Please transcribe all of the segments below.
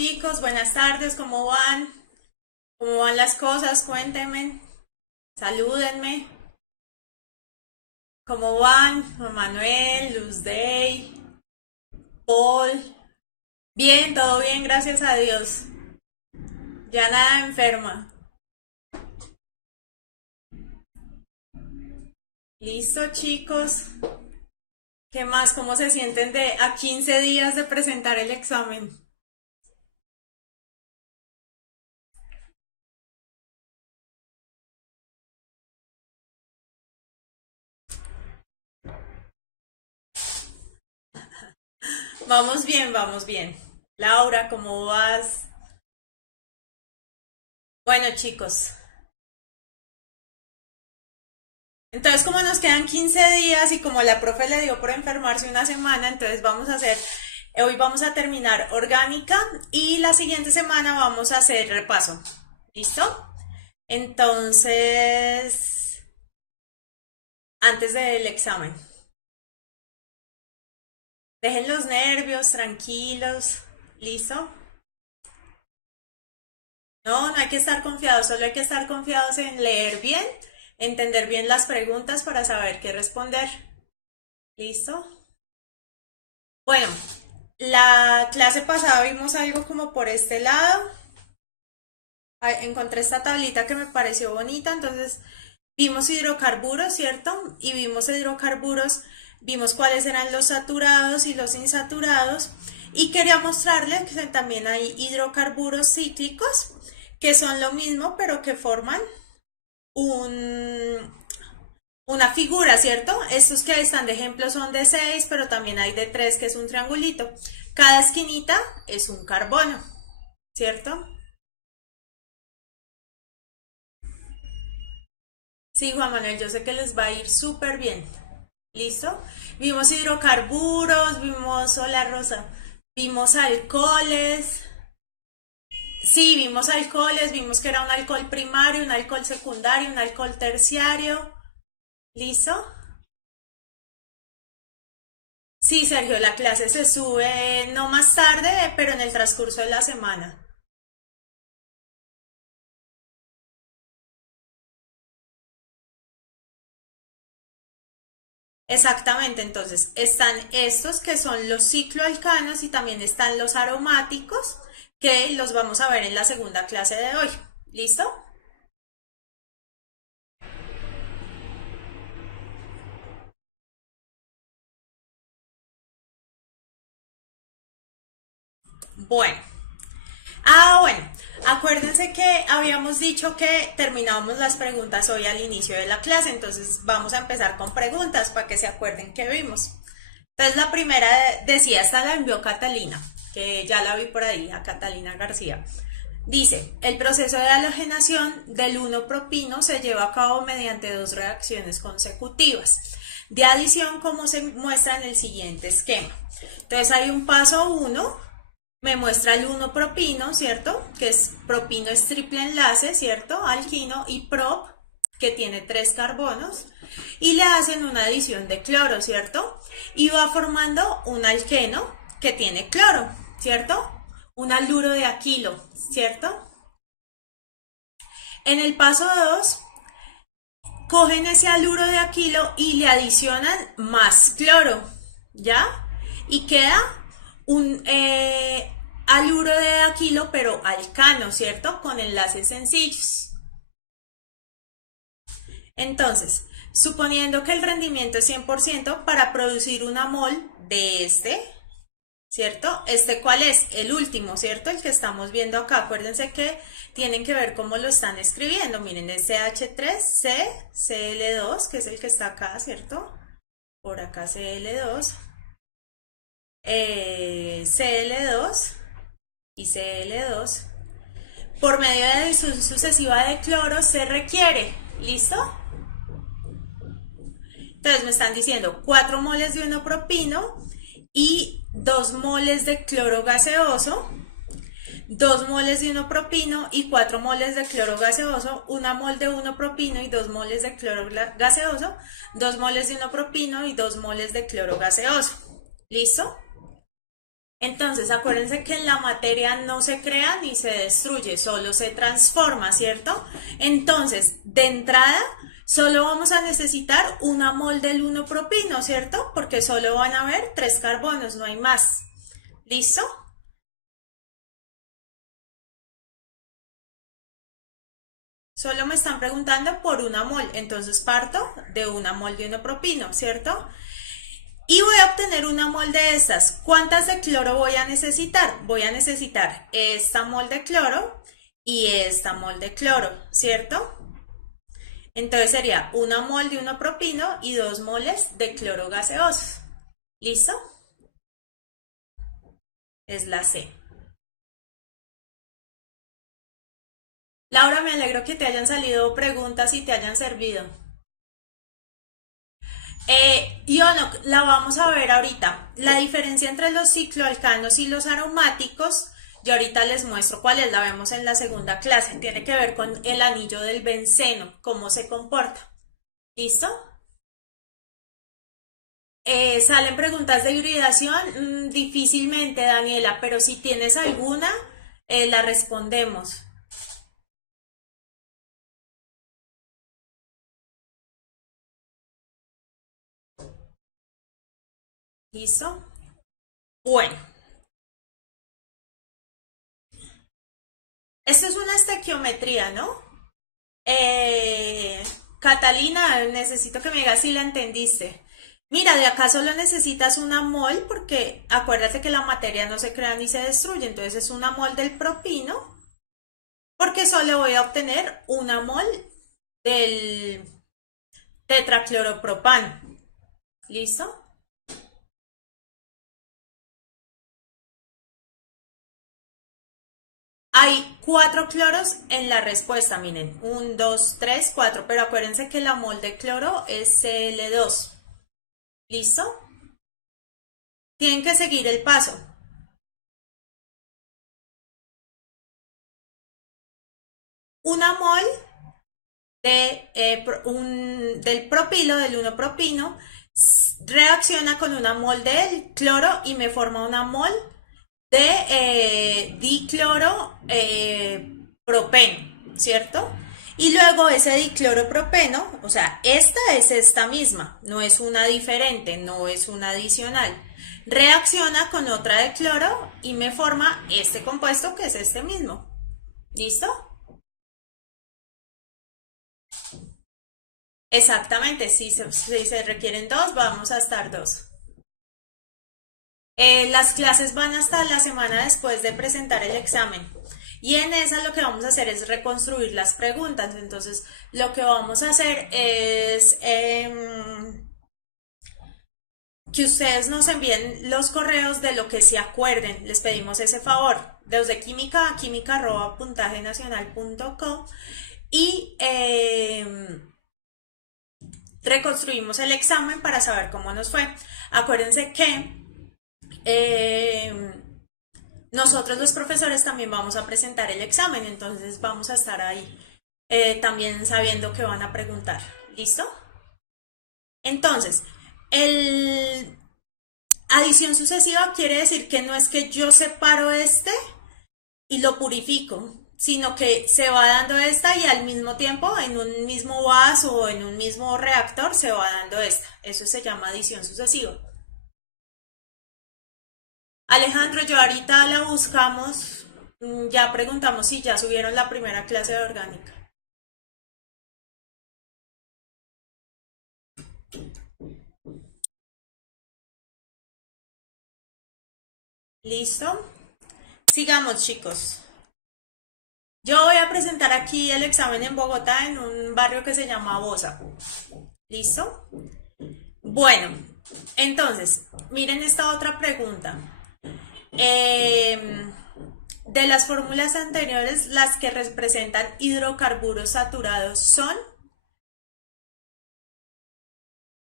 chicos, buenas tardes, ¿cómo van? ¿Cómo van las cosas? Cuéntenme, salúdenme. ¿Cómo van? Juan Manuel, Luz Day, Paul. Bien, todo bien, gracias a Dios. Ya nada enferma. Listo, chicos. ¿Qué más? ¿Cómo se sienten de a 15 días de presentar el examen? Vamos bien, vamos bien. Laura, ¿cómo vas? Bueno, chicos. Entonces, como nos quedan 15 días y como la profe le dio por enfermarse una semana, entonces hoy vamos a terminar orgánica y la siguiente semana vamos a hacer repaso. ¿Listo? Entonces, antes del examen, dejen los nervios, tranquilos. ¿Listo? No, no hay que estar confiados, solo hay que estar confiados en leer bien, entender bien las preguntas para saber qué responder. ¿Listo? Bueno, la clase pasada vimos algo como por este lado. Encontré esta tablita que me pareció bonita, entonces vimos hidrocarburos, ¿cierto? Y vimos hidrocarburos, vimos cuáles eran los saturados y los insaturados. Y quería mostrarles que también hay hidrocarburos cíclicos, que son lo mismo, pero que forman un, una figura, ¿cierto? Estos que están de ejemplo son de 6, pero también hay de 3, que es un triangulito. Cada esquinita es un carbono, ¿cierto? Sí, Juan Manuel, yo sé que les va a ir súper bien. ¿Listo? Vimos hidrocarburos, vimos, hola Rosa, vimos alcoholes. Sí, vimos alcoholes, vimos que era un alcohol primario, un alcohol secundario, un alcohol terciario. ¿Listo? Sí, Sergio, la clase se sube no más tarde, pero en el transcurso de la semana. Exactamente, entonces están estos que son los cicloalcanos y también están los aromáticos que los vamos a ver en la segunda clase de hoy. ¿Listo? Bueno. Bueno, acuérdense que habíamos dicho que terminábamos las preguntas hoy al inicio de la clase, entonces vamos a empezar con preguntas para que se acuerden que vimos. Entonces la primera decía, esta la envió Catalina, que ya la vi por ahí, a Catalina García. Dice, el proceso de halogenación del 1-propino se lleva a cabo mediante dos reacciones consecutivas de adición como se muestra en el siguiente esquema. Entonces hay un paso 1, me muestra el 1-propino, ¿cierto? Que es propino es triple enlace, ¿cierto? Alquino y prop, que tiene 3 carbonos, y le hacen una adición de cloro, ¿cierto? Y va formando un alqueno que tiene cloro, ¿cierto? Un haluro de aquilo, ¿cierto? En el paso 2, cogen ese haluro de aquilo y le adicionan más cloro, ¿ya? Y queda un haluro de aquilo, pero alcano, ¿cierto? Con enlaces sencillos. Entonces, suponiendo que el rendimiento es 100% para producir una mol de este, ¿cierto? ¿Este cuál es? El último, ¿cierto? El que estamos viendo acá. Acuérdense que tienen que ver cómo lo están escribiendo. Miren, es CH3, Cl2, que es el que está acá, ¿cierto? Por acá Cl2, Cl2 y Cl2. Por medio de adición sucesiva de cloro se requiere. ¿Listo? Entonces me están diciendo 4 moles de 1-propino y 2 moles de cloro gaseoso, 2 moles de 1-propino y 4 moles de cloro gaseoso, 1 mol de 1-propino y 2 moles de cloro gaseoso, 2 moles de 1-propino y 2 moles de cloro gaseoso. ¿Listo? Entonces, acuérdense que en la materia no se crea ni se destruye, solo se transforma, ¿cierto? Entonces, de entrada, solo vamos a necesitar una mol del 1-propino, ¿cierto? Porque solo van a haber 3 carbonos, no hay más. ¿Listo? Solo me están preguntando por una mol, entonces parto de una mol de 1-propino, ¿cierto? Y voy a obtener una mol de estas. ¿Cuántas de cloro voy a necesitar? Voy a necesitar esta mol de cloro y esta mol de cloro, ¿cierto? Entonces sería una mol de 1-propino y 2 moles de cloro gaseoso. ¿Listo? Es la C. Laura, me alegro que te hayan salido preguntas y te hayan servido. No, la vamos a ver ahorita. La diferencia entre los cicloalcanos y los aromáticos, yo ahorita les muestro cuál es, la vemos en la segunda clase. Tiene que ver con el anillo del benceno, cómo se comporta. ¿Listo? ¿Salen preguntas de hibridación? Difícilmente, Daniela, pero si tienes alguna, la respondemos. ¿Listo? Bueno, esto es una estequiometría, ¿no? Catalina, necesito que me digas si la entendiste. Mira, de acá solo necesitas una mol porque acuérdate que la materia no se crea ni se destruye, entonces es una mol del propino porque solo voy a obtener una mol del tetracloropropano. ¿Listo? Hay 4 cloros en la respuesta, miren, 1, 2, 3, 4, pero acuérdense que la mol de cloro es Cl2. ¿Listo? Tienen que seguir el paso. Una mol del propilo, del 1-propino, reacciona con una mol del cloro y me forma una mol de dicloro propeno, ¿cierto? Y luego ese dicloropropeno, o sea, esta es esta misma, no es una diferente, no es una adicional. Reacciona con otra de cloro y me forma este compuesto que es este mismo. ¿Listo? Exactamente, si se requieren 2, vamos a estar 2. Las clases van hasta la semana después de presentar el examen. Y en esa lo que vamos a hacer es reconstruir las preguntas. Entonces, lo que vamos a hacer es que ustedes nos envíen los correos de lo que se acuerden. Les pedimos ese favor. De los de química a química@puntajenacional.com y reconstruimos el examen para saber cómo nos fue. Acuérdense que nosotros los profesores también vamos a presentar el examen, entonces vamos a estar ahí también sabiendo que van a preguntar. ¿Listo? Entonces, el adición sucesiva quiere decir que no es que yo separo este y lo purifico, sino que se va dando esta y al mismo tiempo en un mismo vaso o en un mismo reactor se va dando esta. Eso se llama adición sucesiva. Alejandro, yo ahorita la buscamos, ya preguntamos si ya subieron la primera clase de orgánica. ¿Listo? Sigamos, chicos. Yo voy a presentar aquí el examen en Bogotá en un barrio que se llama Bosa. ¿Listo? Bueno, entonces, miren esta otra pregunta. De las fórmulas anteriores, las que representan hidrocarburos saturados son.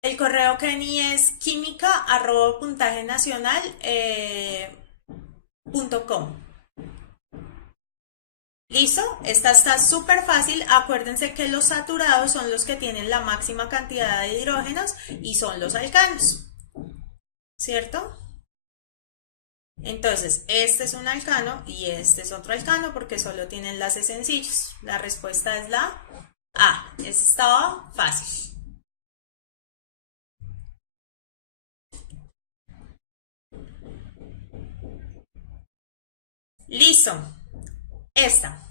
El correo que ni es química@puntajenacional.com. ¿Listo? Esta está súper fácil. Acuérdense que los saturados son los que tienen la máxima cantidad de hidrógenos y son los alcanos. ¿Cierto? Entonces, este es un alcano y este es otro alcano porque solo tiene enlaces sencillos. La respuesta es la A. Esa estaba fácil. Listo. Esta.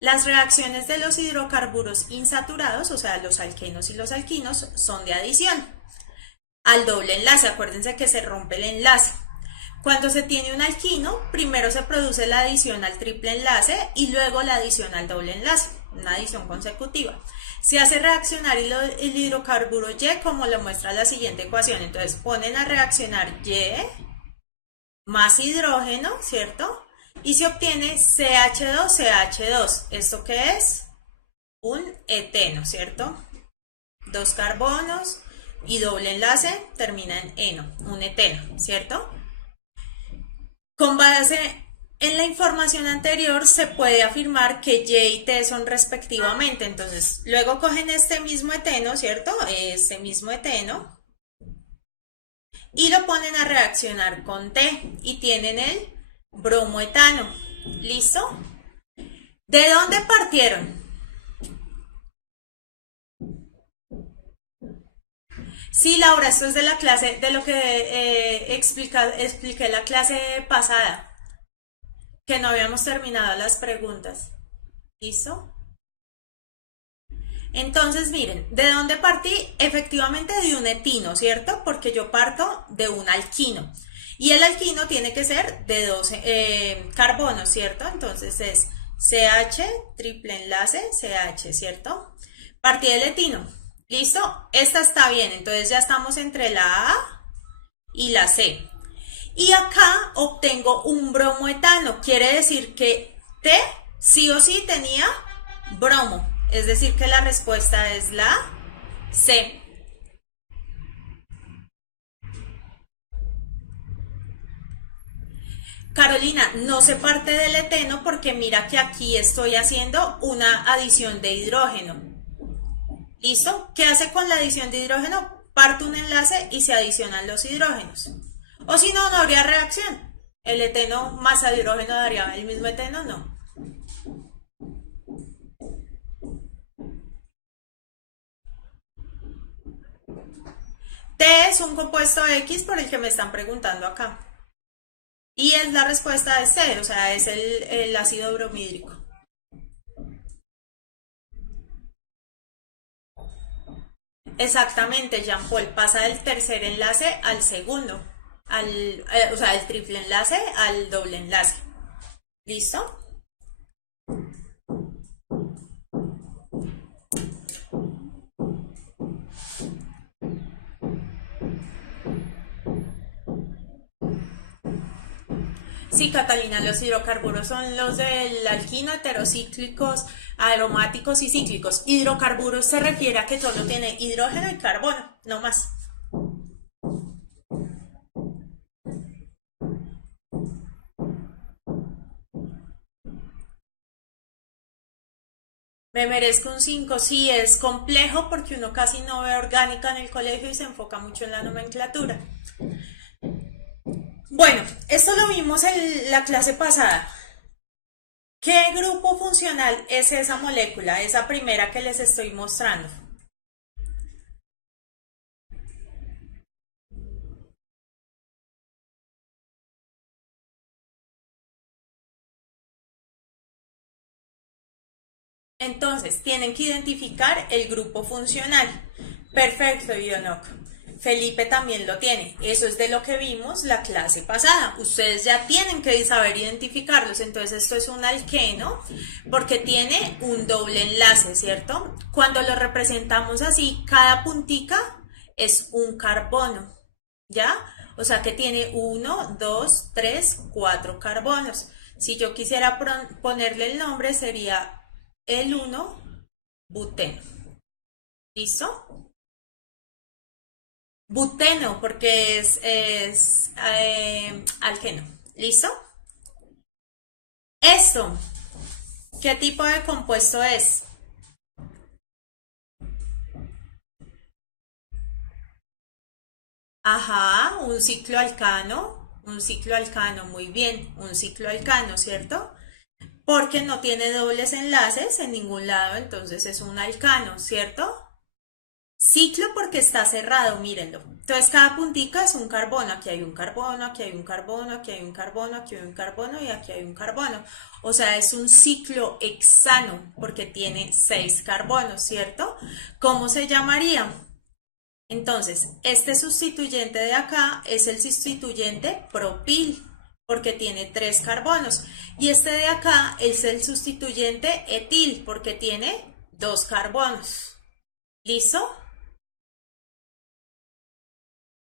Las reacciones de los hidrocarburos insaturados, o sea, los alquenos y los alquinos, son de adición al doble enlace. Acuérdense que se rompe el enlace. Cuando se tiene un alquino, primero se produce la adición al triple enlace y luego la adición al doble enlace, una adición consecutiva. Se hace reaccionar el hidrocarburo Y como lo muestra la siguiente ecuación. Entonces ponen a reaccionar Y más hidrógeno, ¿cierto? Y se obtiene CH2CH2. ¿Esto qué es? Un eteno, ¿cierto? Dos carbonos y doble enlace termina en eno, un eteno, ¿cierto? Con base en la información anterior se puede afirmar que Y y T son respectivamente. Entonces, luego cogen este mismo eteno, ¿cierto? Este mismo eteno y lo ponen a reaccionar con T y tienen el bromoetano. ¿Listo? ¿De dónde partieron? Sí, Laura, esto es de la clase, de lo que expliqué la clase pasada, que no habíamos terminado las preguntas. ¿Listo? Entonces, miren, ¿de dónde partí? Efectivamente de un etino, ¿cierto? Porque yo parto de un alquino. Y el alquino tiene que ser de dos carbonos, ¿cierto? Entonces es CH, triple enlace, CH, ¿cierto? Partí del etino. ¿Listo? Esta está bien, entonces ya estamos entre la A y la C. Y acá obtengo un bromoetano, quiere decir que T sí o sí tenía bromo, es decir que la respuesta es la C. Carolina, no se parte del eteno porque mira que aquí estoy haciendo una adición de hidrógeno. ¿Listo? ¿Qué hace con la adición de hidrógeno? Parto un enlace y se adicionan los hidrógenos. O si no, no habría reacción. El eteno más el hidrógeno daría el mismo eteno, no. T es un compuesto X por el que me están preguntando acá. Y es la respuesta de C, o sea, es el ácido bromhídrico. Exactamente, Jean Paul pasa del tercer enlace al segundo, o sea, del triple enlace al doble enlace. ¿Listo? Sí, Catalina, los hidrocarburos son los del alquino, heterocíclicos, aromáticos y cíclicos. Hidrocarburos se refiere a que solo tiene hidrógeno y carbono, no más. Me merezco un 5. Sí, es complejo porque uno casi no ve orgánica en el colegio y se enfoca mucho en la nomenclatura. Bueno, esto lo vimos en la clase pasada. ¿Qué grupo funcional es esa molécula, esa primera que les estoy mostrando? Entonces, tienen que identificar el grupo funcional. Perfecto, Ionok. Felipe también lo tiene. Eso es de lo que vimos la clase pasada. Ustedes ya tienen que saber identificarlos. Entonces, esto es un alqueno porque tiene un doble enlace, ¿cierto? Cuando lo representamos así, cada puntica es un carbono, ¿ya? O sea que tiene 1, 2, 3, 4 carbonos. Si yo quisiera ponerle el nombre, sería el 1 buteno. ¿Listo? Buteno, porque es alqueno. ¿Listo? Esto, ¿qué tipo de compuesto es? Ajá, un cicloalcano. Un cicloalcano, muy bien, un cicloalcano, ¿cierto? Porque no tiene dobles enlaces en ningún lado, entonces es un alcano, ¿cierto? Ciclo porque está cerrado, mírenlo. Entonces cada puntica es un carbono. Aquí hay un carbono, aquí hay un carbono, aquí hay un carbono, aquí hay un carbono y aquí hay un carbono. O sea, es un ciclo hexano porque tiene 6 carbonos, ¿cierto? ¿Cómo se llamaría? Entonces, este sustituyente de acá es el sustituyente propil porque tiene 3 carbonos. Y este de acá es el sustituyente etil porque tiene 2 carbonos. ¿Listo?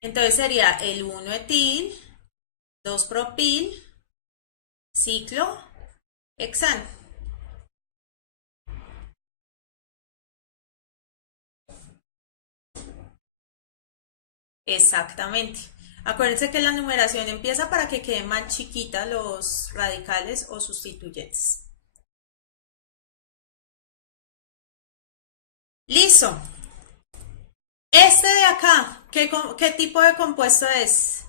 Entonces sería el 1 etil, 2 propil, ciclo, hexano. Exactamente. Acuérdense que la numeración empieza para que queden más chiquitas los radicales o sustituyentes. Listo. Este de acá, ¿qué tipo de compuesto es?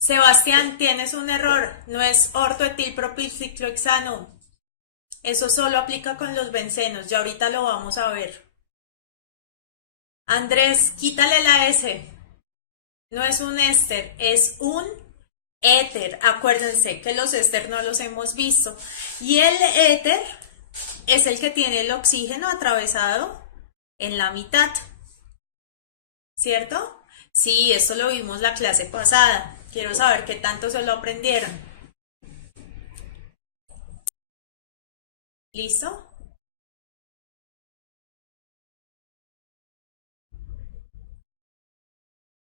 Sebastián, tienes un error. No es ortoetilpropilciclohexano. Eso solo aplica con los bencenos. Ya ahorita lo vamos a ver. Andrés, quítale la S. No es un éster, es un éter. Acuérdense que los éster no los hemos visto. Y el éter es el que tiene el oxígeno atravesado en la mitad. ¿Cierto? Sí, eso lo vimos la clase pasada. Quiero saber qué tanto se lo aprendieron. ¿Listo?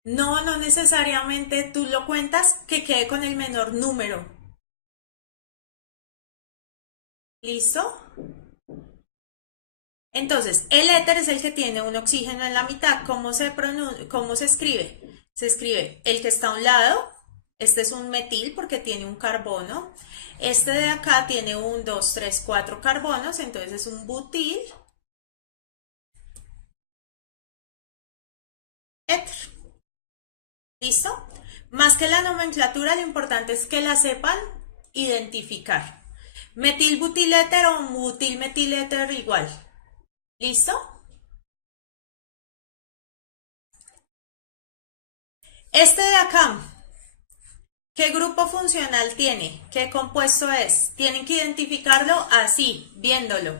No, no necesariamente tú lo cuentas que quede con el menor número. ¿Listo? Entonces, el éter es el que tiene un oxígeno en la mitad. ¿Cómo se escribe? Se escribe el que está a un lado. Este es un metil porque tiene un carbono. Este de acá tiene un 2, 3, 4 carbonos. Entonces es un butil. Éter. ¿Listo? Más que la nomenclatura, lo importante es que la sepan identificar. Metilbutiléter o butilmetiléter igual. ¿Listo? Este de acá, ¿qué grupo funcional tiene? ¿Qué compuesto es? Tienen que identificarlo así, viéndolo.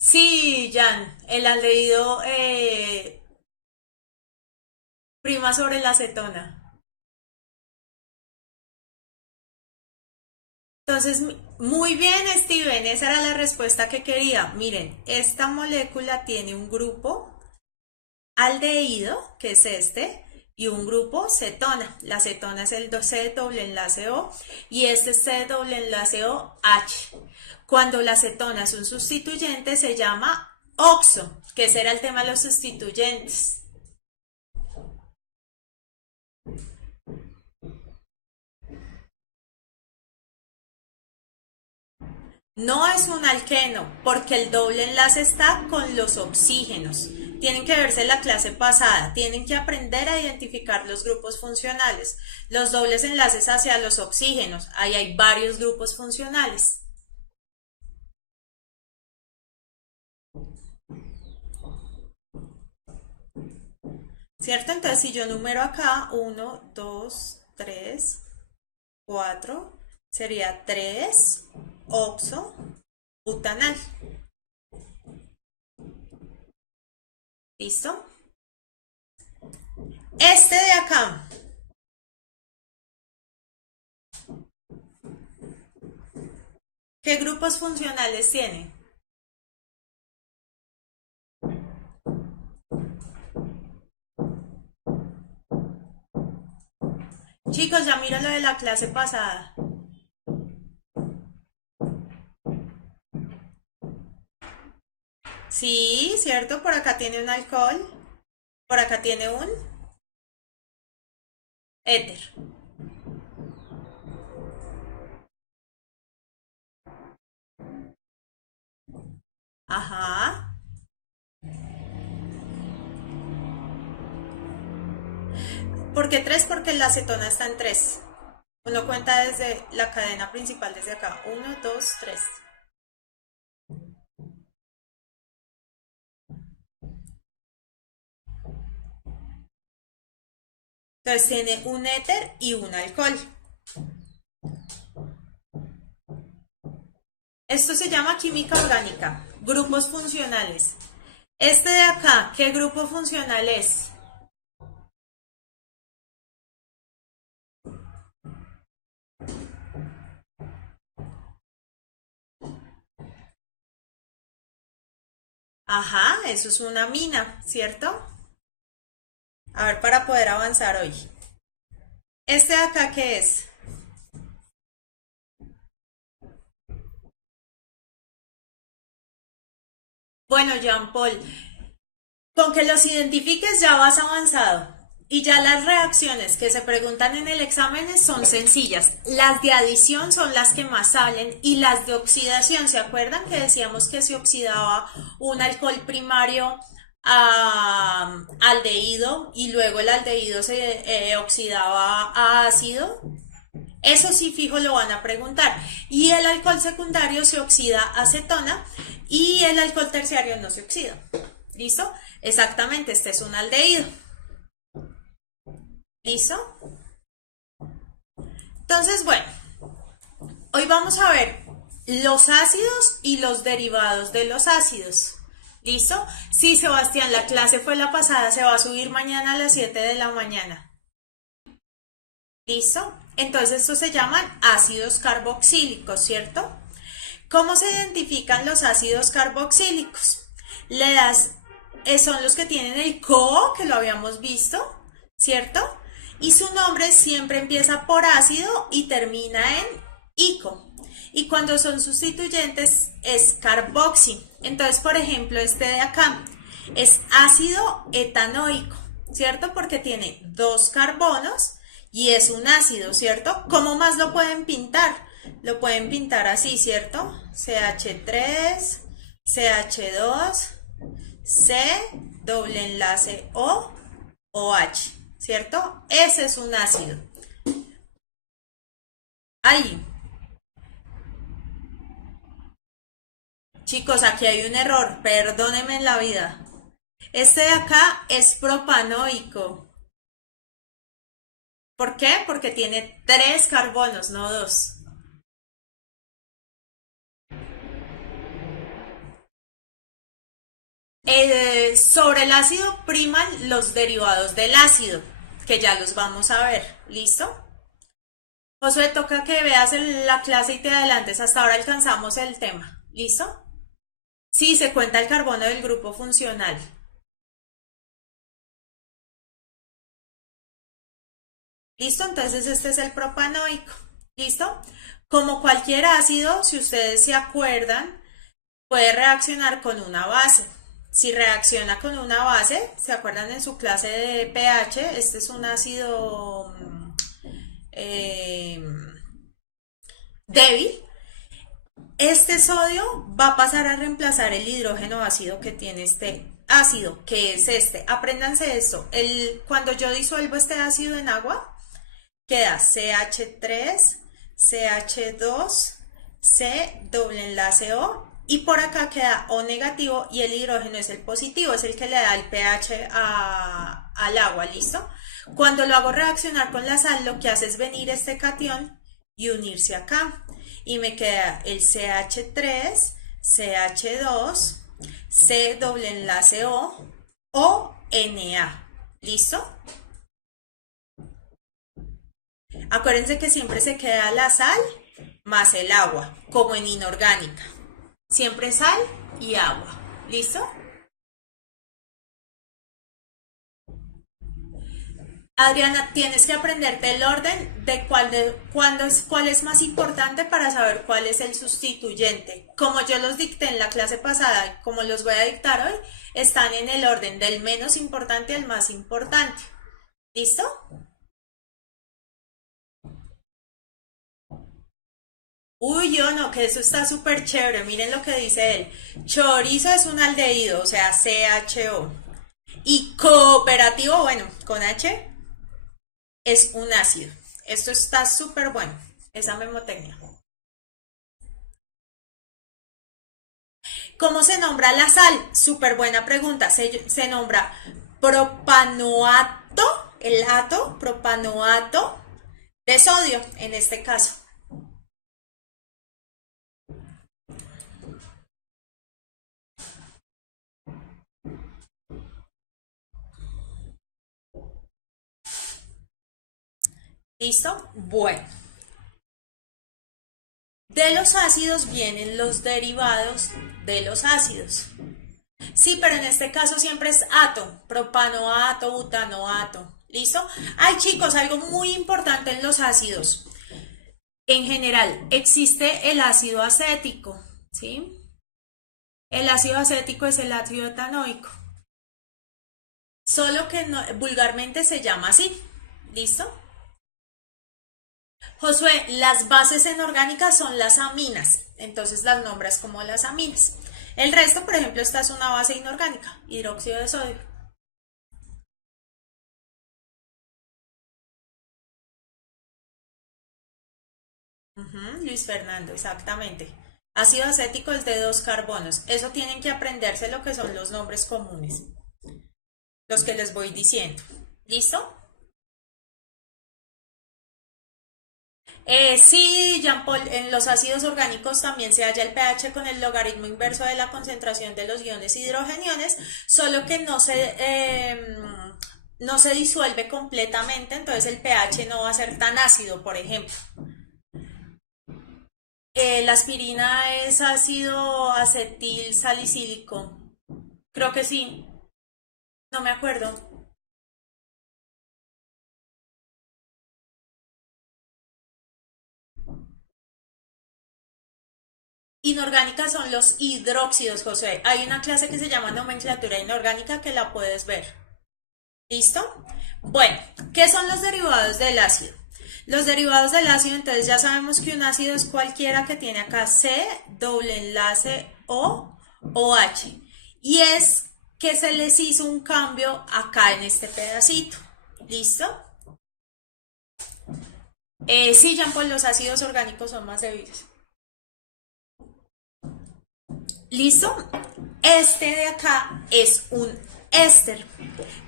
Sí, Jan, el aldehído prima sobre la acetona. Entonces, muy bien, Steven, esa era la respuesta que quería. Miren, esta molécula tiene un grupo aldehído, que es este, y un grupo cetona. La cetona es el C doble enlace O y este es C doble enlace O H. Cuando la cetona es un sustituyente se llama oxo, que será el tema de los sustituyentes. No es un alqueno, porque el doble enlace está con los oxígenos. Tienen que verse la clase pasada, tienen que aprender a identificar los grupos funcionales. Los dobles enlaces hacia los oxígenos, ahí hay varios grupos funcionales. ¿Cierto? Entonces, si yo numero acá, 1, 2, 3, 4, sería 3 oxo butanal. ¿Listo? Este de acá, ¿qué grupos funcionales tiene? Chicos, ya miro lo de la clase pasada. Sí, ¿cierto? Por acá tiene un alcohol, por acá tiene un éter. Ajá. ¿Por qué tres? Porque la acetona está en tres. Uno cuenta desde la cadena principal, desde acá. Uno, dos, tres. Entonces tiene un éter y un alcohol. Esto se llama química orgánica, grupos funcionales. Este de acá, ¿qué grupo funcional es? Ajá, eso es una amina, ¿cierto? A ver, para poder avanzar hoy. ¿Este de acá qué es? Bueno, Jean Paul, con que los identifiques ya vas avanzado. Y ya las reacciones que se preguntan en el examen son sencillas. Las de adición son las que más salen y las de oxidación, ¿se acuerdan que decíamos que se oxidaba un alcohol primario a aldehído y luego el aldehído se oxidaba a ácido? Eso sí fijo lo van a preguntar. Y el alcohol secundario se oxida a acetona y el alcohol terciario no se oxida. ¿Listo? Exactamente, este es un aldehído. ¿Listo? Entonces, bueno, hoy vamos a ver los ácidos y los derivados de los ácidos. ¿Listo? Sí, Sebastián, la clase fue la pasada, se va a subir mañana a las 7 de la mañana. ¿Listo? Entonces estos se llaman ácidos carboxílicos, ¿cierto? ¿Cómo se identifican los ácidos carboxílicos? Le das, son los que tienen el CO, que lo habíamos visto, ¿cierto? Y su nombre siempre empieza por ácido y termina en ico. Y cuando son sustituyentes es carboxi. Entonces, por ejemplo, este de acá es ácido etanoico, ¿cierto? Porque tiene dos carbonos y es un ácido, ¿cierto? ¿Cómo más lo pueden pintar? Lo pueden pintar así, ¿cierto? CH3, CH2, C, doble enlace O, OH, ¿cierto? Ese es un ácido. Ahí, chicos, aquí hay un error, perdónenme en la vida. Este de acá es propanoico. ¿Por qué? Porque tiene tres carbonos, no dos. Sobre el ácido priman los derivados del ácido, que ya los vamos a ver. ¿Listo? Josué, toca que veas la clase y te adelantes. Hasta ahora alcanzamos el tema. ¿Listo? Sí, se cuenta el carbono del grupo funcional. ¿Listo? Entonces este es el propanoico. ¿Listo? Como cualquier ácido, si ustedes se acuerdan, puede reaccionar con una base. Si reacciona con una base, ¿se acuerdan en su clase de pH? Este es un ácido eh, débil. Este sodio va a pasar a reemplazar el hidrógeno ácido que tiene este ácido, que es este. Apréndanse esto. Cuando yo disuelvo este ácido en agua, queda CH3, CH2, C, doble enlace O, y por acá queda O negativo y el hidrógeno es el positivo, es el que le da el pH al agua, ¿listo? Cuando lo hago reaccionar con la sal, lo que hace es venir este catión y unirse acá. Y me queda el CH3, CH2, C doble enlace O, Na. ¿Listo? Acuérdense que siempre se queda la sal más el agua, como en inorgánica. Siempre sal y agua. ¿Listo? Adriana, tienes que aprenderte el orden de cuál es más importante para saber cuál es el sustituyente. Como yo los dicté en la clase pasada, como los voy a dictar hoy, están en el orden del menos importante al más importante. ¿Listo? Uy, yo no, que eso está súper chévere. Miren lo que dice él. Chorizo es un aldehído, o sea, CHO. Y cooperativo, bueno, con H, es un ácido. Esto está súper bueno, esa memotecnia. ¿Cómo se nombra la sal? Súper buena pregunta. Se nombra propanoato, el ato, propanoato de sodio, en este caso. ¿Listo? Bueno. De los ácidos vienen los derivados de los ácidos. Sí, pero en este caso siempre es ato, propanoato, butanoato. ¿Listo? Ay, chicos, algo muy importante en los ácidos. En general, existe el ácido acético, ¿sí? El ácido acético es el ácido etanoico. Solo que vulgarmente se llama así. ¿Listo? Josué, las bases en orgánica son las aminas, entonces las nombras como las aminas. El resto, por ejemplo, esta es una base inorgánica, hidróxido de sodio. Luis Fernando, exactamente. Ácido acético es de dos carbonos. Eso tienen que aprenderse lo que son los nombres comunes, los que les voy diciendo. ¿Listo? Sí, Jean Paul, en los ácidos orgánicos también se halla el pH con el logaritmo inverso de la concentración de los iones hidrogeniones, solo que no se disuelve completamente, entonces el pH no va a ser tan ácido, por ejemplo. La aspirina es ácido acetil salicílico. Creo que sí, no me acuerdo. Inorgánicas son los hidróxidos, José. Hay una clase que se llama nomenclatura inorgánica que la puedes ver. ¿Listo? Bueno, ¿qué son los derivados del ácido? Los derivados del ácido, entonces ya sabemos que un ácido es cualquiera que tiene acá C, doble enlace O, OH. Y es que se les hizo un cambio acá en este pedacito. ¿Listo? Sí, Jean Paul, los ácidos orgánicos son más débiles. ¿Listo? Este de acá es un éster.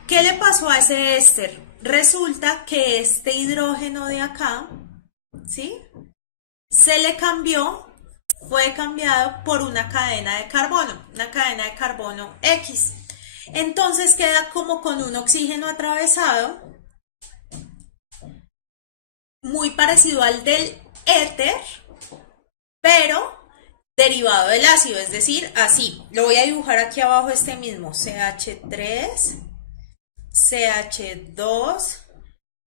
¿Qué le pasó a ese éster? Resulta que este hidrógeno de acá, ¿sí? Se le cambió, fue cambiado por una cadena de carbono X. Entonces queda como con un oxígeno atravesado, muy parecido al del éter, pero derivado del ácido, es decir, así. Lo voy a dibujar aquí abajo este mismo, CH3, CH2,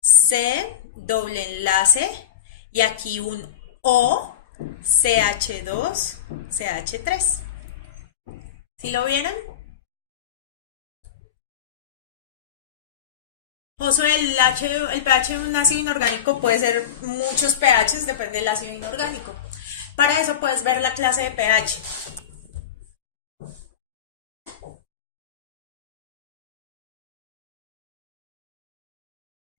C, doble enlace, y aquí un O, CH2, CH3. ¿Sí lo vieron? Josué, el pH de un ácido inorgánico puede ser muchos pHs, depende del ácido inorgánico. Para eso puedes ver la clase de pH.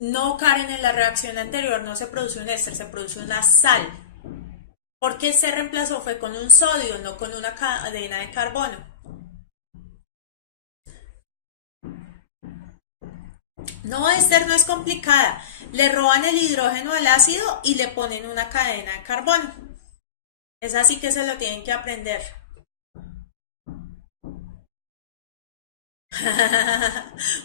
No, Karen, en la reacción anterior no se produce un éster, se produce una sal. Porque se reemplazó fue con un sodio, no con una cadena de carbono. No, éster no es complicada. Le roban el hidrógeno al ácido y le ponen una cadena de carbono. Es así que se lo tienen que aprender.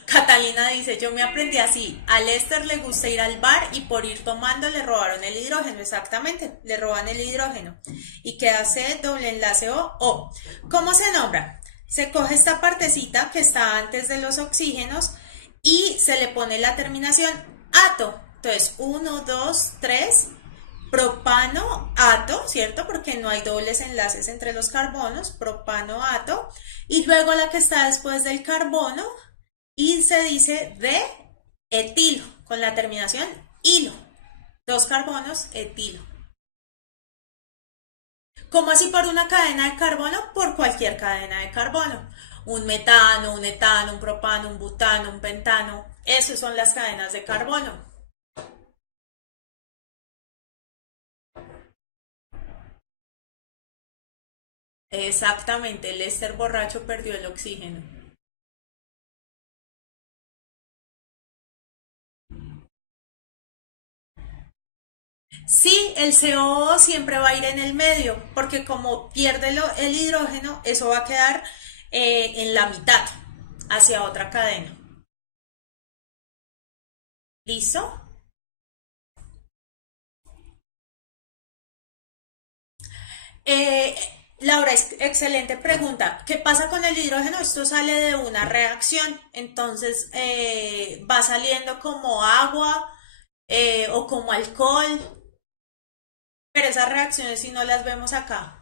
Catalina dice, yo me aprendí así, a Lester le gusta ir al bar y por ir tomando le robaron el hidrógeno, exactamente, le roban el hidrógeno y queda C doble enlace O. ¿Cómo se nombra? Se coge esta partecita que está antes de los oxígenos y se le pone la terminación ato. Entonces, 1, 2, 3, propano ato, ¿cierto? Porque no hay dobles enlaces entre los carbonos, propano ato, y luego la que está después del carbono, y se dice de etilo, con la terminación hilo. Dos carbonos, etilo. ¿Cómo así por una cadena de carbono? Por cualquier cadena de carbono. Un metano, un etano, un propano, un butano, un pentano. Esas son las cadenas de carbono. Exactamente, el éster borracho perdió el oxígeno. Sí, el CO siempre va a ir en el medio, porque como pierde el hidrógeno, eso va a quedar en la mitad, hacia otra cadena. ¿Listo? Eh, Laura, excelente pregunta. ¿Qué pasa con el hidrógeno? Esto sale de una reacción, entonces va saliendo como agua o como alcohol, pero esas reacciones si no las vemos acá.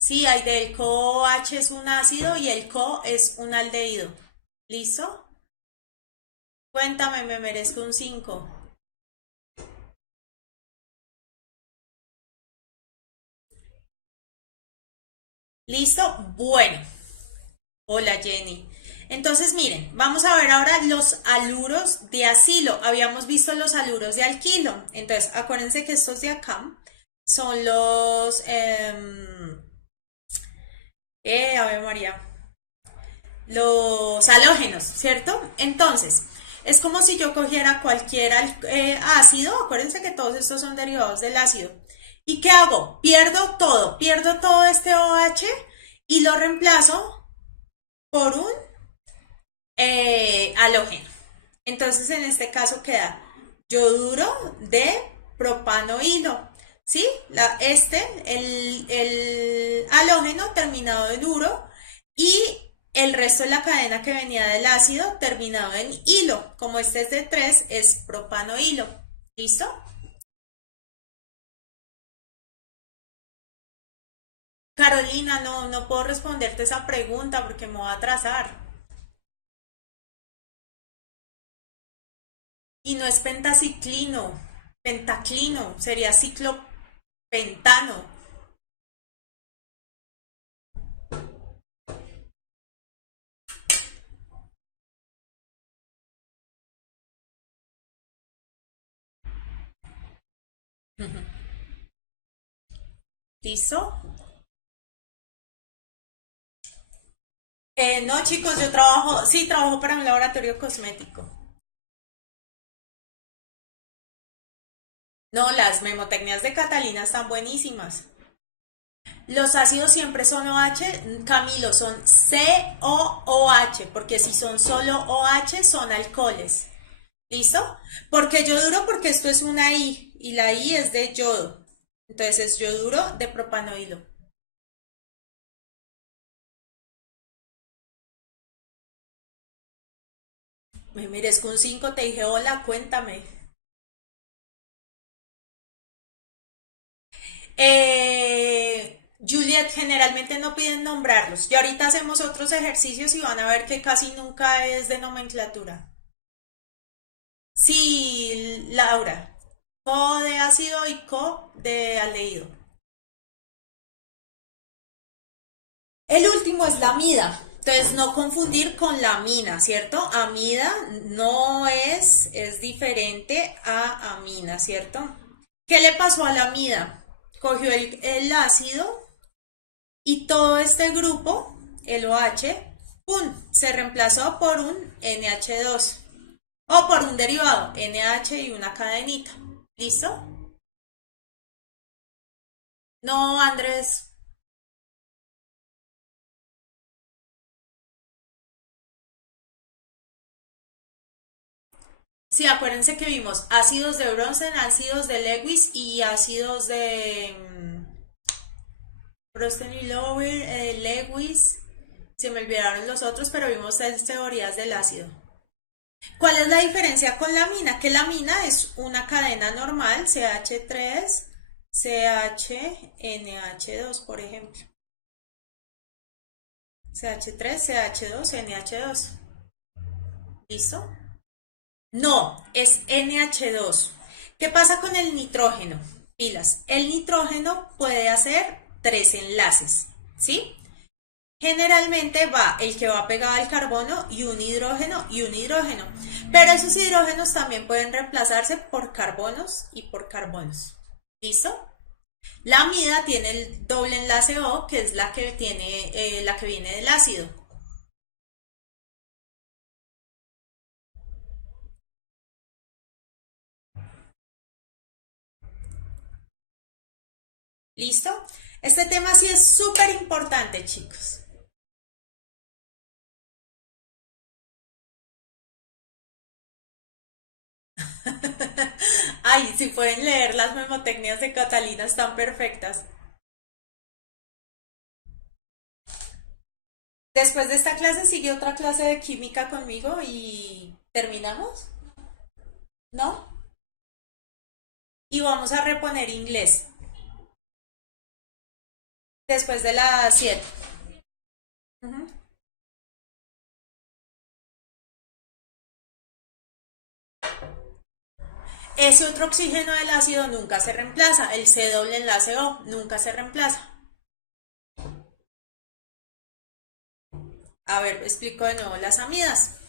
Sí, hay del COOH es un ácido y el CO es un aldehído. ¿Listo? Cuéntame, me merezco un 5. ¿Listo? Bueno. Hola Jenny. Entonces miren, vamos a ver ahora los aluros de acilo. Habíamos visto los aluros de alquilo. Entonces, acuérdense que estos de acá son los... Ave María. Los halógenos, ¿cierto? Entonces, es como si yo cogiera cualquier ácido. Acuérdense que todos estos son derivados del ácido. ¿Y qué hago? Pierdo todo este OH y lo reemplazo por un halógeno. Entonces, en este caso queda yoduro de propano hilo. ¿Sí? El halógeno terminado en uro y el resto de la cadena que venía del ácido terminado en hilo. Como este es de 3, es propano hilo. ¿Listo? Carolina, no puedo responderte esa pregunta porque me voy a atrasar. Y no es pentaciclino, pentaclino, sería ciclopentano. ¿Listo? No, chicos, yo trabajo, sí, trabajo para un laboratorio cosmético. No, las memotecnias de Catalina están buenísimas. Los ácidos siempre son OH, Camilo, son COOH, porque si son solo OH son alcoholes. ¿Listo? Porque yoduro, porque esto es una I y la I es de yodo. Entonces es yoduro de propanoilo. Me merezco un 5, te dije hola, cuéntame. Juliet, generalmente no piden nombrarlos. Y ahorita hacemos otros ejercicios y van a ver que casi nunca es de nomenclatura. Sí, Laura. Co de ácido y co de aldehído. El último es la amida. Entonces, no confundir con la amina, ¿cierto? Amida no es diferente a amina, ¿cierto? ¿Qué le pasó a la amida? Cogió el ácido y todo este grupo, el OH, ¡pum! Se reemplazó por un NH2 o por un derivado, NH y una cadenita. ¿Listo? No, Andrés. Sí, acuérdense que vimos ácidos de Bronsen, ácidos de Lewis y ácidos de Bronsen y Lowell, Lewis. Se me olvidaron los otros, pero vimos tres teorías del ácido. ¿Cuál es la diferencia con la mina? Que la mina es una cadena normal, CH3, CH, NH2, por ejemplo. CH3, CH2, NH2. ¿Listo? No, es NH2. ¿Qué pasa con el nitrógeno? Pilas. El nitrógeno puede hacer tres enlaces, ¿sí? Generalmente va el que va pegado al carbono y un hidrógeno y un hidrógeno. Pero esos hidrógenos también pueden reemplazarse por carbonos y por carbonos. ¿Listo? La amida tiene el doble enlace O, que es la que tiene la que viene del ácido. ¿Listo? Este tema sí es súper importante, chicos. Ay, si pueden leer las memotecnias de Catalina, están perfectas. Después de esta clase sigue otra clase de química conmigo y terminamos, ¿no? Y vamos a reponer inglés después de las 7. Ujú. Ese otro oxígeno del ácido nunca se reemplaza, el C doble enlace O nunca se reemplaza. A ver, explico de nuevo las amidas.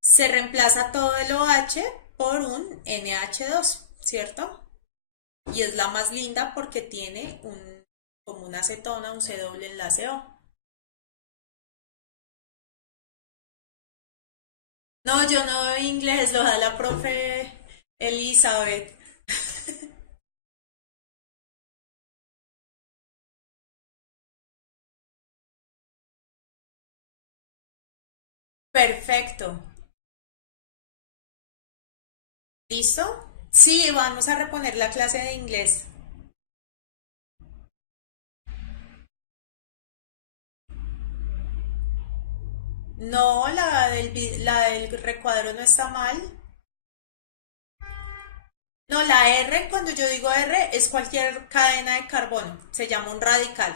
Se reemplaza todo el OH por un NH2, ¿cierto? Y es la más linda porque tiene como una acetona, un C doble enlace O. No, yo no veo inglés, lo da la profe Elizabeth. Perfecto. ¿Listo? Sí, vamos a reponer la clase de inglés. No, la del recuadro no está mal. No, la R, cuando yo digo R, es cualquier cadena de carbono. Se llama un radical.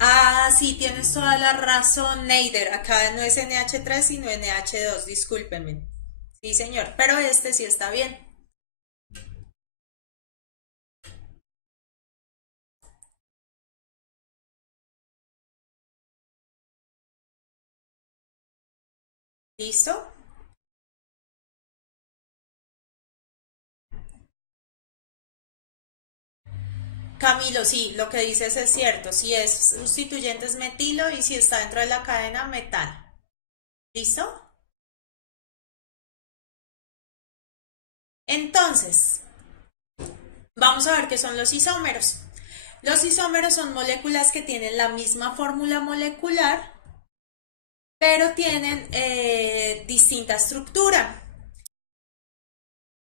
Ah, sí, tienes toda la razón, Neider. Acá no es NH3 sino NH2, discúlpeme. Sí, señor, pero este sí está bien. ¿Listo? Camilo, sí, lo que dices es cierto. Si es sustituyente es metilo y si está dentro de la cadena, metal. ¿Listo? Entonces, vamos a ver qué son los isómeros. Los isómeros son moléculas que tienen la misma fórmula molecular, pero tienen distinta estructura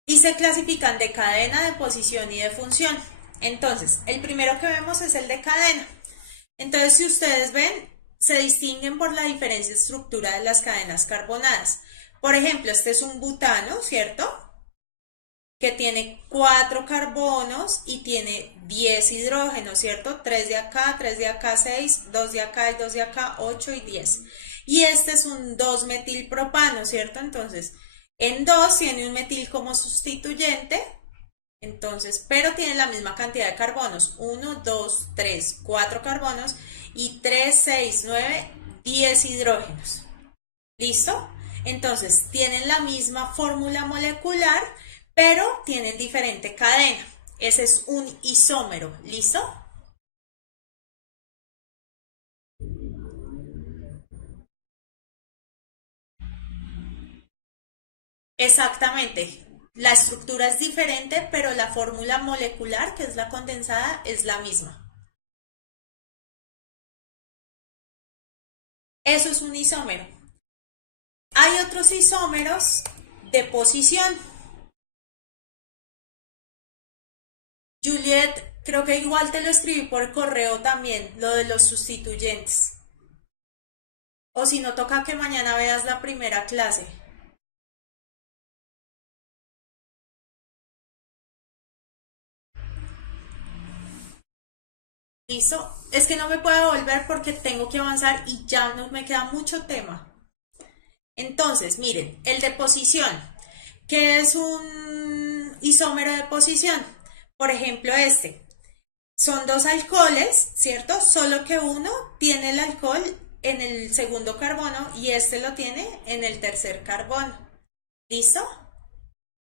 y se clasifican de cadena, de posición y de función. Entonces, el primero que vemos es el de cadena. Entonces, si ustedes ven, se distinguen por la diferencia de estructura de las cadenas carbonadas. Por ejemplo, este es un butano, ¿cierto? Que tiene 4 carbonos y tiene 10 hidrógenos, ¿cierto? 3 de acá, 3 de acá, 6, 2 de acá y 2 de acá, 8 y 10. Y este es un 2-metilpropano, ¿cierto? Entonces, en 2 tiene un metil como sustituyente, entonces, pero tiene la misma cantidad de carbonos, 1, 2, 3, 4 carbonos y 3, 6, 9, 10 hidrógenos. ¿Listo? Entonces, tienen la misma fórmula molecular, pero tienen diferente cadena. Ese es un isómero. ¿Listo? Exactamente. La estructura es diferente, pero la fórmula molecular, que es la condensada, es la misma. Eso es un isómero. Hay otros isómeros de posición. Juliet, creo que igual te lo escribí por correo también, lo de los sustituyentes. O si no, toca que mañana veas la primera clase. ¿Listo? Es que no me puedo volver porque tengo que avanzar y ya no me queda mucho tema. Entonces, miren, el de posición, que es un isómero de posición. Por ejemplo, este. Son dos alcoholes, ¿cierto? Solo que uno tiene el alcohol en el segundo carbono y este lo tiene en el tercer carbono. ¿Listo?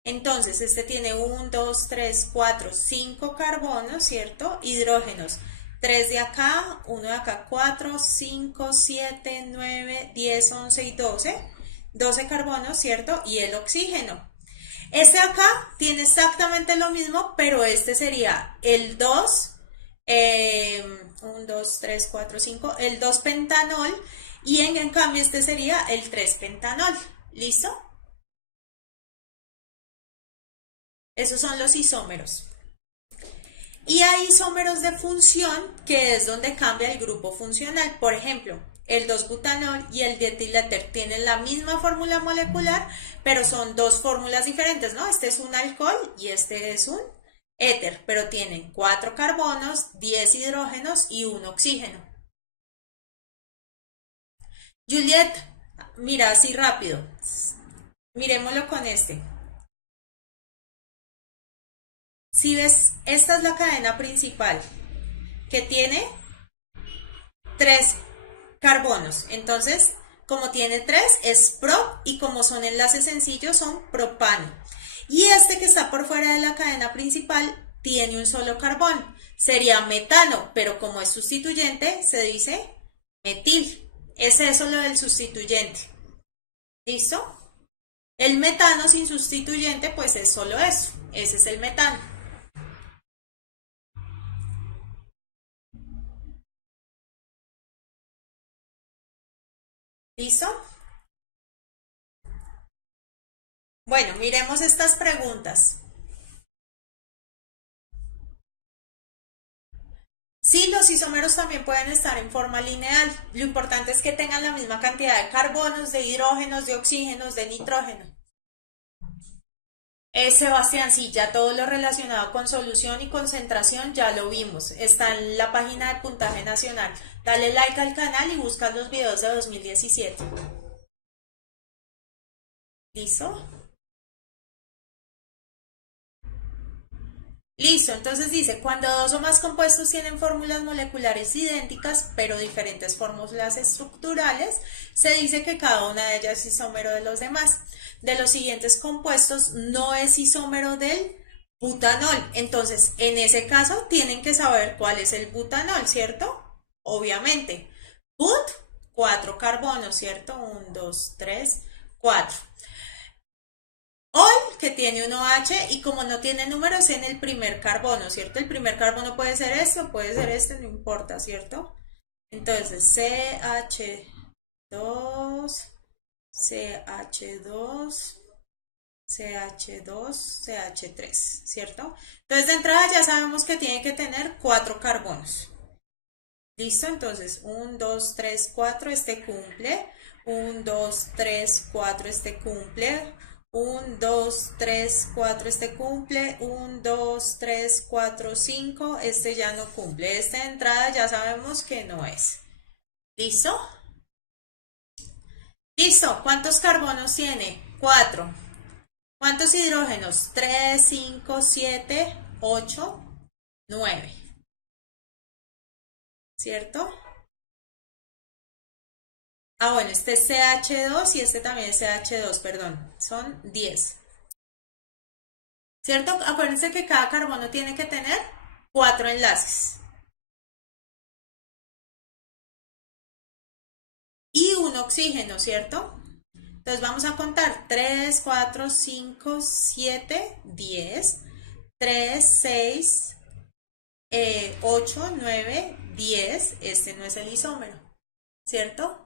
Entonces, este tiene 1, 2, 3, 4, 5 carbonos, ¿cierto? Hidrógenos. 3 de acá, 1 de acá, 4, 5, 7, 9, 10, 11 y 12. 12 carbonos, ¿cierto? Y el oxígeno. Este acá tiene exactamente lo mismo, pero este sería el 2, 1, 2, 3, 4, 5, el 2 pentanol y en cambio este sería el 3 pentanol. ¿Listo? Esos son los isómeros. Y hay isómeros de función, que es donde cambia el grupo funcional. Por ejemplo, el 2-butanol y el dietiléter tienen la misma fórmula molecular, pero son dos fórmulas diferentes, ¿no? Este es un alcohol y este es un éter, pero tienen 4 carbonos, 10 hidrógenos y un oxígeno. Juliet, mira así rápido. Miremoslo con este. Si ves, esta es la cadena principal que tiene 3 carbonos. Entonces, como tiene 3 es pro y como son enlaces sencillos son propano. Y este que está por fuera de la cadena principal tiene un solo carbón. Sería metano, pero como es sustituyente se dice metil. Es eso lo del sustituyente. ¿Listo? El metano sin sustituyente pues es solo eso. Ese es el metano. ¿Listo? Bueno, miremos estas preguntas. Sí, los isómeros también pueden estar en forma lineal. Lo importante es que tengan la misma cantidad de carbonos, de hidrógenos, de oxígenos, de nitrógeno. Sebastián, sí, ya todo lo relacionado con solución y concentración ya lo vimos. Está en la página de Puntaje Nacional. Dale like al canal y busca los videos de 2017. ¿Listo? Listo, entonces dice, cuando dos o más compuestos tienen fórmulas moleculares idénticas, pero diferentes fórmulas estructurales, se dice que cada una de ellas es isómero de los demás. De los siguientes compuestos no es isómero del butanol. Entonces, en ese caso, tienen que saber cuál es el butanol, ¿cierto? Obviamente. But, 4 carbonos, ¿cierto? 1, 2, 3, 4. Ol, que tiene un OH y como no tiene números en el primer carbono, ¿cierto? El primer carbono puede ser esto, puede ser este, no importa, ¿cierto? Entonces, CH2, CH2, CH2, CH3, ¿cierto? Entonces, de entrada ya sabemos que tiene que tener 4 carbonos. ¿Listo? Entonces, 1, 2, 3, 4, este cumple. 1, 2, 3, 4, este cumple. 1, 2, 3, 4, este cumple. 1, 2, 3, 4, 5, este ya no cumple. Esta de entrada ya sabemos que no es. ¿Listo? ¿Listo? ¿Cuántos carbonos tiene? 4. ¿Cuántos hidrógenos? 3, 5, 7, 8, 9. ¿Cierto? Ah, bueno, este es CH2 y este también es CH2, perdón. Son 10. ¿Cierto? Acuérdense que cada carbono tiene que tener 4 enlaces. Y un oxígeno, ¿cierto? Entonces vamos a contar 3, 4, 5, 7, 10, 3, 6, 8, 9, 10. Este no es el isómero, ¿cierto?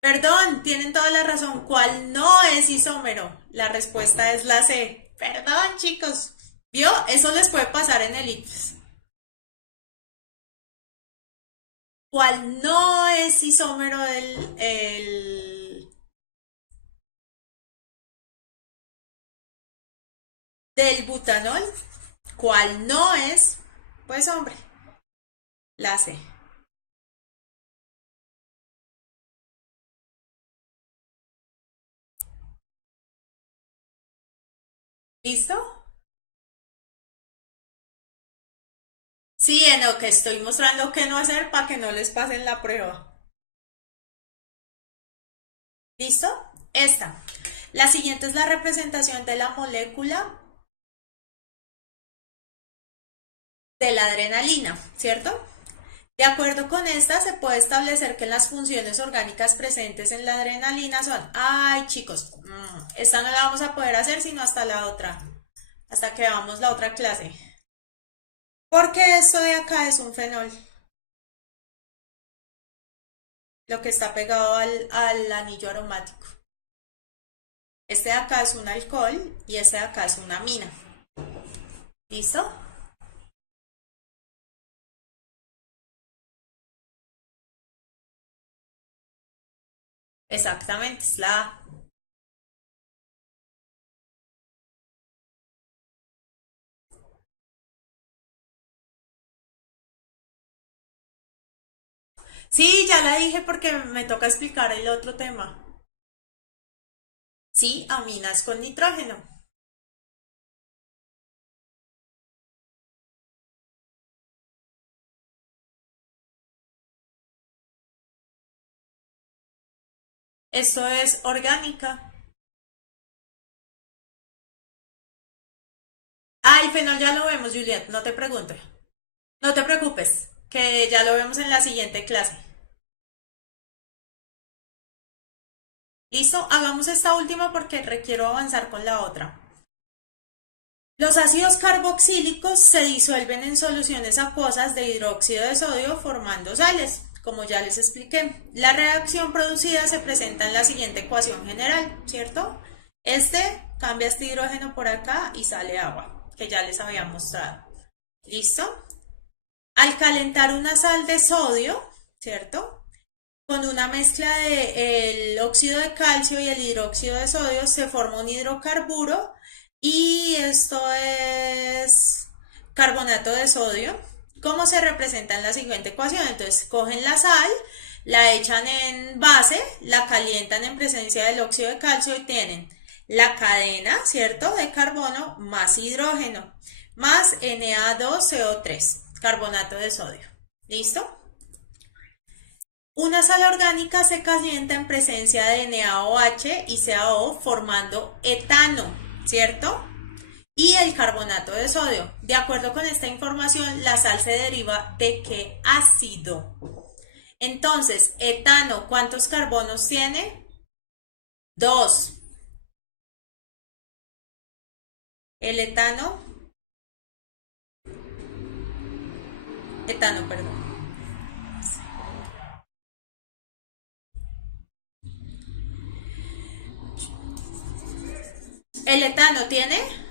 Perdón, tienen toda la razón. ¿Cuál no es isómero? La respuesta es la C. Perdón, chicos. ¿Vio? Eso les puede pasar en el ICFES. ¿Cuál no es isómero del butanol? ¿Cuál no es? Pues hombre, la C. ¿Listo? Sí, en lo que estoy mostrando qué no hacer para que no les pasen la prueba. ¿Listo? Esta. La siguiente es la representación de la molécula de la adrenalina, ¿cierto? De acuerdo con esta, se puede establecer que las funciones orgánicas presentes en la adrenalina son, ay chicos, esta no la vamos a poder hacer sino hasta la otra, hasta que veamos la otra clase. Porque esto de acá es un fenol, lo que está pegado al anillo aromático. Este de acá es un alcohol y este de acá es una amina. ¿Listo? Exactamente, es la A. Sí, ya la dije porque me toca explicar el otro tema. Sí, aminas con nitrógeno. Esto es orgánica. Ah, el fenol ya lo vemos, Juliet, no te preguntes. No te preocupes, que ya lo vemos en la siguiente clase. ¿Listo? Hagamos esta última porque requiero avanzar con la otra. Los ácidos carboxílicos se disuelven en soluciones acuosas de hidróxido de sodio formando sales, como ya les expliqué. La reacción producida se presenta en la siguiente ecuación general, ¿cierto? Este cambia este hidrógeno por acá y sale agua, que ya les había mostrado. ¿Listo? Al calentar una sal de sodio, ¿cierto? Con una mezcla de el óxido de calcio y el hidróxido de sodio se forma un hidrocarburo y esto es carbonato de sodio. ¿Cómo se representa en la siguiente ecuación? Entonces cogen la sal, la echan en base, la calientan en presencia del óxido de calcio y tienen la cadena, ¿cierto? De carbono más hidrógeno más Na2CO3, carbonato de sodio. ¿Listo? Una sal orgánica se calienta en presencia de NaOH y CaO formando etano, ¿cierto? Y el carbonato de sodio. De acuerdo con esta información, la sal se deriva de qué ácido. Entonces, etano, ¿cuántos carbonos tiene? Dos. El etano, perdón. El etano tiene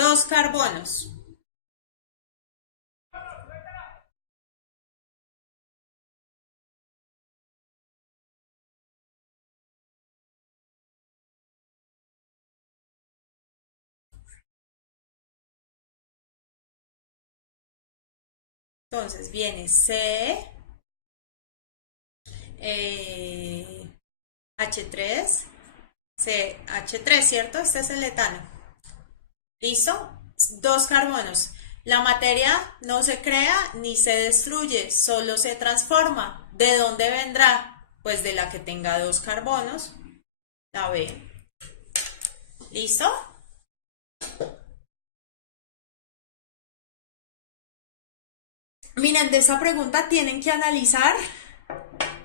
dos carbonos. Entonces viene eh, H3, CH3, ¿cierto? Este es el etano. ¿Listo? Dos carbonos. La materia no se crea ni se destruye, solo se transforma. ¿De dónde vendrá? Pues de la que tenga dos carbonos, la B. ¿Listo? Miren, de esa pregunta tienen que analizar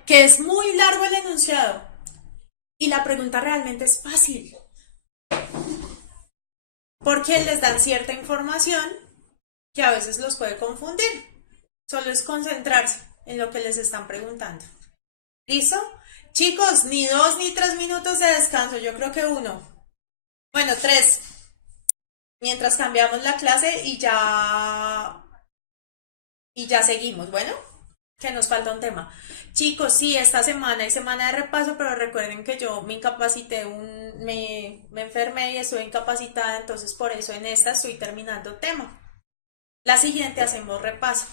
que es muy largo el enunciado y la pregunta realmente es fácil porque les dan cierta información que a veces los puede confundir. Solo es concentrarse en lo que les están preguntando. ¿Listo? Chicos, ni 2 ni 3 minutos de descanso, yo creo que uno. Bueno, 3. Mientras cambiamos la clase y ya seguimos. Bueno. Que nos falta un tema. Chicos, sí, esta semana hay semana de repaso, pero recuerden que yo me incapacité, me enfermé y estuve incapacitada, entonces por eso en esta estoy terminando tema. La siguiente hacemos repaso.